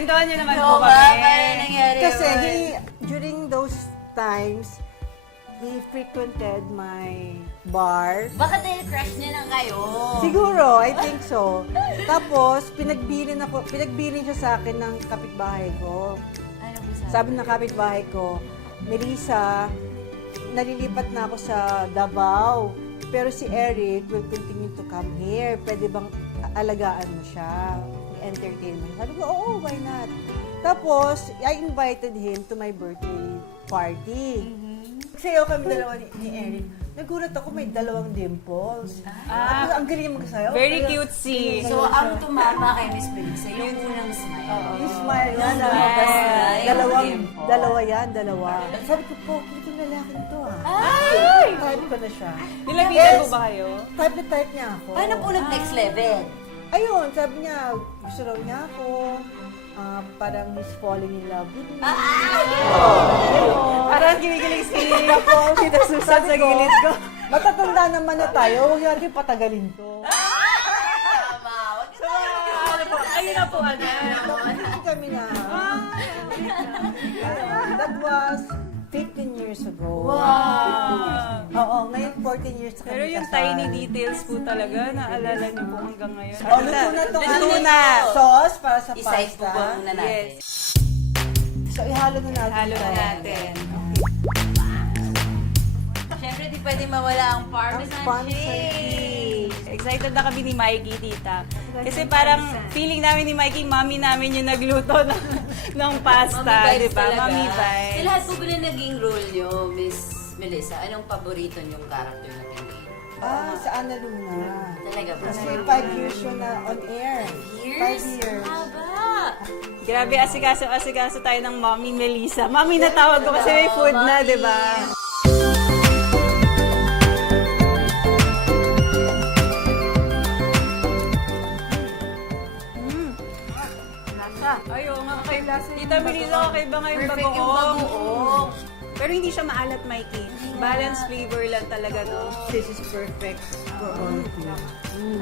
Kwentuhan niyo naman po Oo ba? kami. Paano nangyari Kasi yun? during those times, he frequented my bar. Baka dahil crush niya na kayo. Siguro, I think so. Tapos, pinagbilin siya sa akin ng kapitbahay ko. Ano po sabi? Sabi ng kapitbahay ko, Melissa, nalilipat na ako sa Davao. Pero si Eric will continue to come here. Pwede bang alagaan mo siya? I-entertain mo. Sabi ko, oo, why not? Tapos, I invited him to my birthday party. Sayaw kami dalawa ni Eric. Nagulat ako, may dalawang dimples. Ang galing magsayaw. Very Kaya- cutesy. So, ang tumama kay Miss Melissa, yung unang smile. Yung smile yan. Smile. Dalawa. Sabi ko po, itong lalaki to Ay! Type ko na siya. Nilapitan po ba kayo? Type na type niya ako. Paano po nag-next level? Ayun, sabi niya, gusto raw niya ako. Parang he's falling in love with me. Parang kinikilig si Susan Sabi sa ko, gilid ko. matatanda naman na tayo, huwag natin patagalin to. Tama. Wag ka Ano po? Ayun na po agad. Nakatingin kami na. That was 15 years ago. Wow. Oo, ngayon 14 years na kami Pero yung kasal. tiny details po talaga, naalala niyo po hanggang ngayon. Oh, luto na itong Luto na. sauce para sa pasta. I-size po ba muna natin? Yes. So, ihalo na natin. Halo na ito. natin. Siyempre, di pwede mawala ang parmesan Ang cheese. cheese. Excited na kami ni Mikey, tita. Kasi parang feeling namin ni Mikey, mami namin yung nagluto ng pasta, di ba? Mami Sa vibes. lahat po ba na naging role nyo, Miss Melissa, anong paborito niyong character na pinili? Sa Ana Luna. Talaga ba? Kasi 5 years yun na on air. 5 years. Haba! Grabe, asikaso tayo ng Mommy Melissa. Mami na tawag ko kasi may food na, di ba? Ay, oo nga, kakaiba. Tita Melissa, kakaiba nga yung Perfect yung bagoong. bagoong. Pero hindi siya maalat, Mikey. Balance flavor lang talaga, no? This is perfect for all of you.